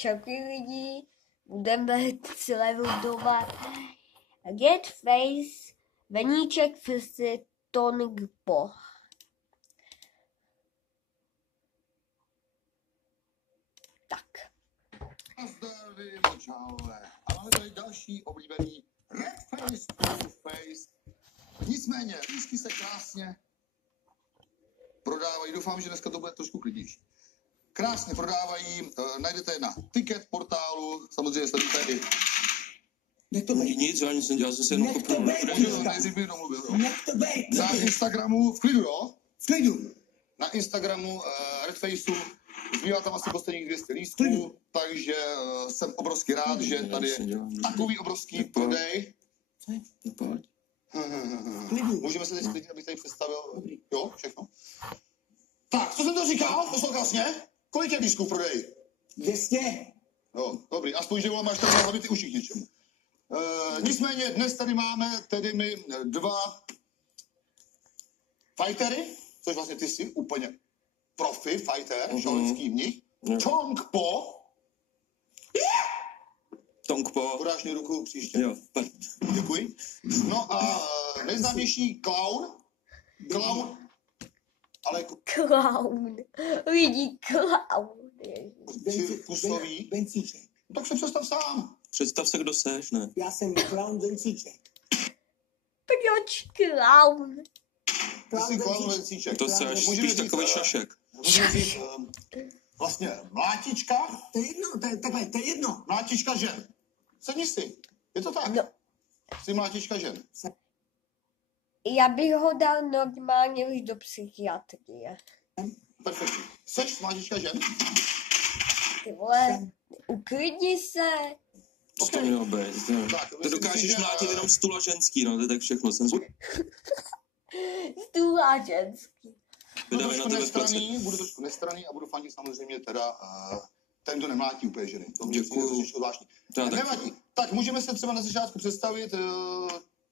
Čauky lidi, budeme sledovat Red Face, Veníček Fisi, Tongpo. Tak. Zdravím, čauve. A máme tady další oblíbený Red Face, Blue Face. Nicméně, lístky se krásně prodávají. Doufám, že dneska to bude trošku klidnější. Krásně prodávají, najdete je na Ticket portálu, samozřejmě sledujte i. Nech to být. Nic, já jsem se jenom kopnul. Na Instagramu, v klidu, jo? V klidu. Na Instagramu Red Faceu zbývá tam asi posledních 200 lístků, takže jsem obrovsky rád, že tady je takový obrovský prodej. Můžeme se teď sklidit, abych tady představil, jo, všechno. Tak, co jsem to říkal? Poslouchal jsi mě? Kolik je lístků v prodeji? 200. Jo, dobrý, aspoň, že máš tady hlavy ty uši k něčemu. Nicméně dnes tady máme tedy my dva fightery, což vlastně ty jsi úplně profi fighter, šaolinský mnich. Tongpo. Tongpo. Podáš mi ruku příště. Jo. Děkuji. No a nejznámější clown, ale jako Clown. Lidi, clown. kusový. Vencíček. Tak se představ sám. Představ se, kdo seš, ne? Já jsem clown Vencíček. Proč clown? Ty jsi clown Vencíček. To seš spíš takový šašek. Můžeme říct vlastně mlátička. To je jedno, takhle, to je jedno. Mlátička žen. Sedni si. Je to tak? No. Jsi mlátička žen. Já bych ho dal normálně už do psychiatrie. Perfektní. Seš mlátička žen? Ty vole, uklidni se. Co to mělo být? Tak, To dokážeš mlátit jenom stůl ženský, no, to je tak všechno. Jsem Stůla ženský. budu vydavý na tebe v place. budu trošku nestranný a budu fandit samozřejmě teda ten, kdo nemlátí úplně ženy. To mě Děkuju. přijde zvláštní. Já taky. Nevadí. Tak můžeme se třeba na začátku představit.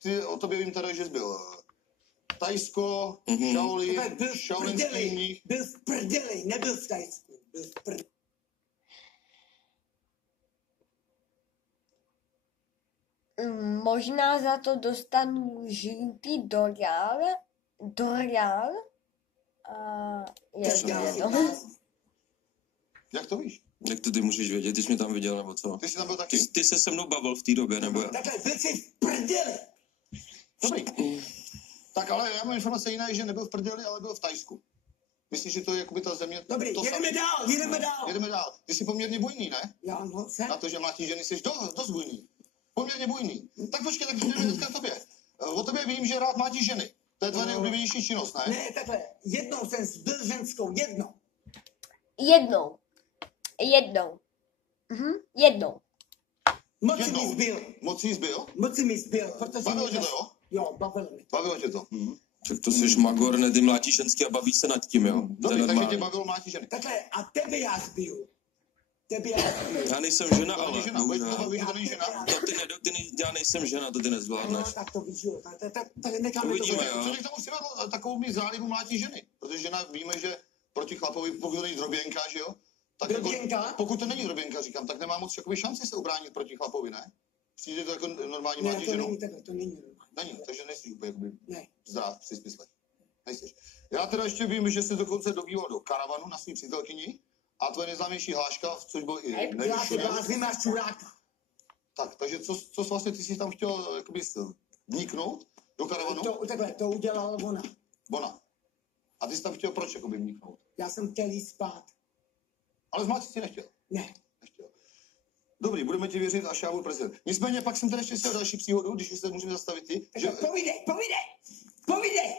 Ty o tobě vím teda, že jsi byl Tajsko, Shaolin, šaolinský mních. Byl v prdeli, nebyl v Tajsku. Byl v prdeli. Možná za to dostanu žlutý Dorial. A Jak to víš? Jak to ty můžeš vědět? Ty jsi mě tam viděl, nebo co? Ty jsi tam byl taky? Ty se se mnou bavil v té době, nebo já? Takhle, byl jsi v prdeli. Dobrý. Tak ale já mám informace jiné, že nebyl v prdeli, ale byl v Tajsku. Myslíš, že to je jakoby ta země? Dobrý, to jedeme dál, jedeme dál. Jedeme dál. Ty jsi poměrně bujný, ne? Já, no, jsem. Na to, že mladí ženy jsi dost bujný. Poměrně bujný. Tak počkej, tak jdeme dneska k tobě. O tobě vím, že rád mladí ženy. To je tvoje nejoblíbenější činnost, ne? Ne, takhle, jednou jsem zbyl ženskou, jednou. Jednou. Moc Jednou. mi zbyl. Moc jsi zbyl? Moc mi zbyl, protože... Bavilo tě to, jo? Jo, bavilo mě. Bavilo tě to. Tak to jsi magor, ne, ty mlátíš ženský a bavíš se nad tím, jo? To je Dobrý, takže normální. tě bavilo mladí ženy. Takhle, a tebe já zbiju. Tebe já zbiju. Já nejsem žena, To není ale žena, budeš to bohužel. bavit, že to není žena. Já nejsem žena, to ty nezvládneš. No, tak to víš, jo. Tak necháme to Uvidíme, být. jo. Co tě k tomu přivedlo takovou mi zálibu mladí ženy? Protože žena víme, že proti chlapovi, pokud to není droběnka, že jo? Tak Droběnka? jako, pokud to není droběnka, říkám, tak nemá moc jakoby šanci se ubránit proti chlapovi, ne? Přijde to jako normální Ne, mladí to ženou? není takhle, to není normální. Není, takže nejsi úplně jakoby Ne. zdrát při smyslech. Nejsiš. Já teda ještě vím, že jsi dokonce dobýval do karavanu na svým přítelkyni a tvoje nejznámější hláška, což byl i Já nejvyšší. se blázny máš čuráka. Tak, takže co vlastně ty jsi tam chtěl jakoby vniknout do karavanu? Takhle, to udělala ona. Bona. A ty jsi tam chtěl proč jakoby vniknout? Já jsem chtěl jít spát. Ale zmáčit si nechtěl. Ne. Nechtěl. Dobrý, budeme ti věřit, až já budu prezident. Nicméně pak jsem tady ještě chtěl další příhodu, když se můžeme zastavit ty. Že... Takže povídej.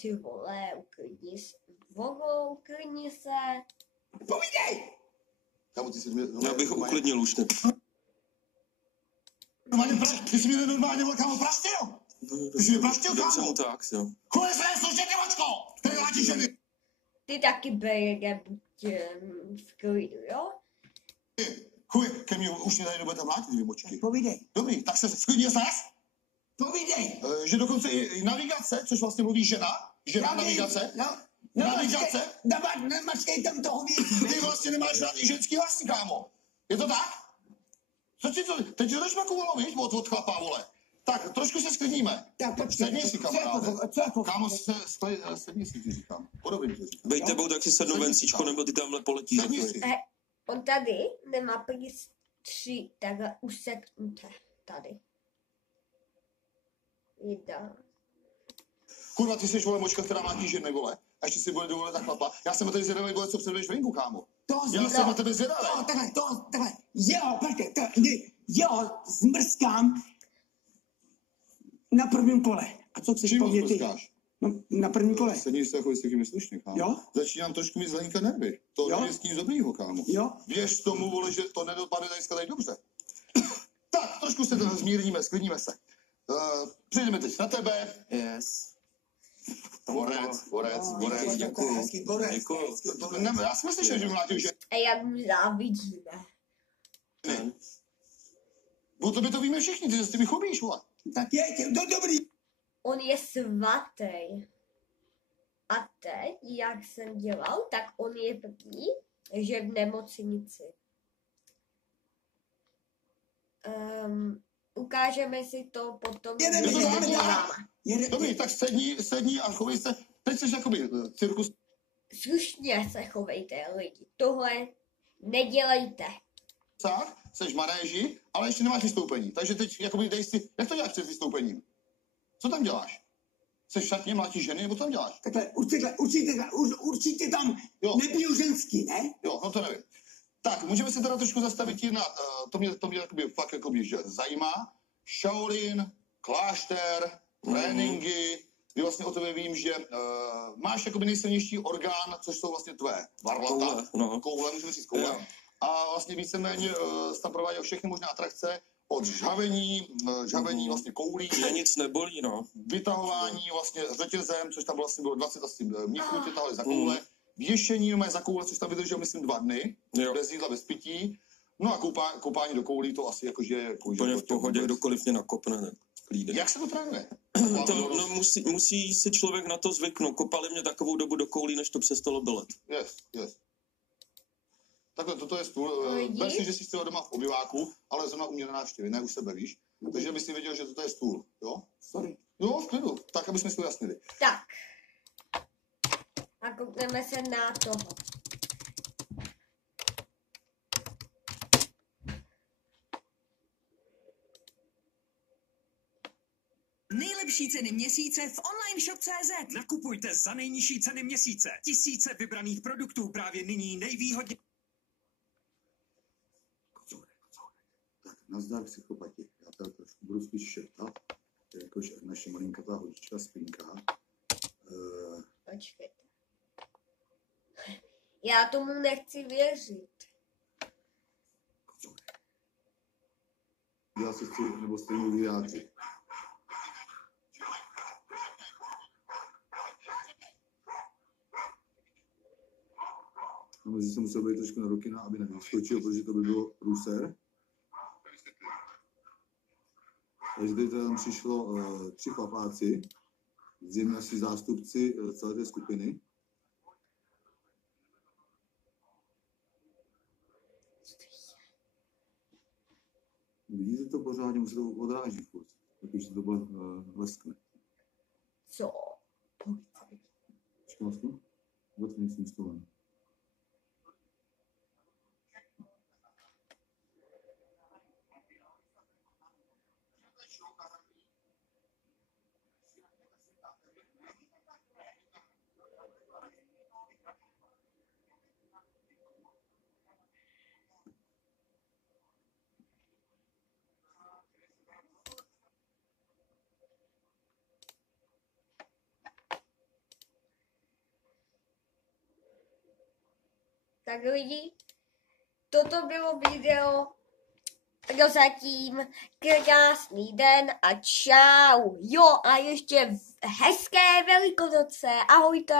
Ty vole, uklidni se. Vogo, uklidni se. Povídej. Kámo, ty jsi mě... Já bych ho uklidnil už teď. Ty jsi mě normálně, kámo, praštil. Ty jsi mě praštil, Dobře kámo. mu tak, jo. Kvůli své služebně, mačko! Který látí ženy. Ty taky bejde, buď v klidu, jo? Chuj, ke mně už mě tady nebudete mlátit, vy močky. Povídej. Dobrý, tak se sklidnil ses? Povídej. Že dokonce i navigace, což vlastně mluví žena, navigace. No, Navigace? nemačkej tam toho věcí. Ty vlastně nemáš rád i ženský hlasy, kámo. Je to tak? Co ti to? Teď to nešmakovalo, víš, od chlapa, vole. Tak, trošku se sklidníme. Tak počkej. Sedni si, Co kamaráde. jako? Kámo, sedni si, ti říkám. Podobně ti říkám. Bej tebou, tak si sednu vencíčko, nebo ty tamhle poletíš. Sedni si. On tady nemá prý 3 takhle useknuté. Tady. Jedna. Kurva, ty jsi, vole, močka, která má tížený, vole. A ještě si bude dovolit ta chlapa. Já jsem na tebe zvědavý, vole, co předvedeš venku, kámo. Já jsem na tebe zvědavý. Takhle. Jo, počkej, jo, zmrskám na prvním kole. A co chceš Čím po mně ty? zmrskáš? No, na prvním kole. Sedni se jako vysokými slušně, kámo. Jo? Začínám trošku mít zlenka nervy. To Jo? je s tím dobrýho, kámo. Jo? Věř tomu, vole, že to nedopadne dneska tady dobře. Tak, trošku se to zmírníme, sklidníme se. Přejdeme teď na tebe. Yes. Borec. Děkuju. Já jsem slyšel, že mlátil, že... A jak mu závidíme. O tobě to víme všichni, ty se s těmi chobíš, vole. Tak je, dobrý. On je svatý. A teď, jak jsem dělal, tak on je první, že v nemocnici. Ukážeme si to potom. Jedeme, to dáme děláme. Dobrý, tak sedni a chovej se. Teď jsi jakoby cirkus. Slušně se chovejte, lidi. Tohle nedělejte. Seš v manéži, ale ještě nemáš vystoupení. Takže teď jakoby dej si, jak to děláš před vystoupením? Co tam děláš? Seš v šatně, mlátíš ženy, nebo co tam děláš? Takhle, určitě tam Jo. nebijou ženský, ne? Jo, no to nevím. Tak, můžeme se teda trošku zastavit i na, to mě jakoby, fakt jakoby, že zajímá. Shaolin, klášter, tréninky, kdy vlastně o tebe vím, že máš jakoby nejsilnější orgán, což jsou vlastně tvé varlata, koule, můžeme říct koule. Jo. A vlastně víceméně tam prováděl všechny možné atrakce, od žhavení vlastně koulí, Že nic nebolí, no. vytahování vlastně řetězem, což tam vlastně bylo 20 asi mnichů, ty tahali za koule, věšení za koule, což tam vydržel, myslím, 2 dny, Jo. bez jídla, bez pití. No a koupání do koulí, to asi jakože... Úplně v pohodě, kdokoliv mě nakopne, tak klídek. Jak se to trénuje? No, musí si člověk na to zvyknout. Kopali mě takovou dobu do koulí, než to přestalo bolet. Yes. Takhle, toto je stůl. Lidi? Ber si, že jsi chtěla doma v obyváku, ale zrovna u mě na návštěvě, ne u sebe, víš? Takže bys si věděl, že toto je stůl, jo? Sorry. Jo, v klidu, tak, aby jsme si to jasnili. Tak. A koukneme se na toho. Nejlepší ceny měsíce v online shop.cz. Nakupujte za nejnižší ceny měsíce. Tisíce vybraných produktů právě nyní nejvýhodně. Tak, nazdar psychopati. Já tady trošku budu spíš šeptat, jakož naše malinkatá hodička spinká. Počkejte. Já tomu nechci věřit. Já se chci, nebo stejnou vyjádřit. No, že jsem musel být trošku na ruky, aby nevyskočil, protože to by bylo průser. Takže teď tam přišlo 3 chlapáci, zřejmě asi zástupci celé té skupiny. Vidíte to pořádně, už se to odráží furt, protože to bylo leskne. Co? Školství? Vůbec nejsem stolem. Tak lidi, toto bylo video prozatím. Krásný den a čau. Jo a ještě hezké Velikonoce. Ahojte.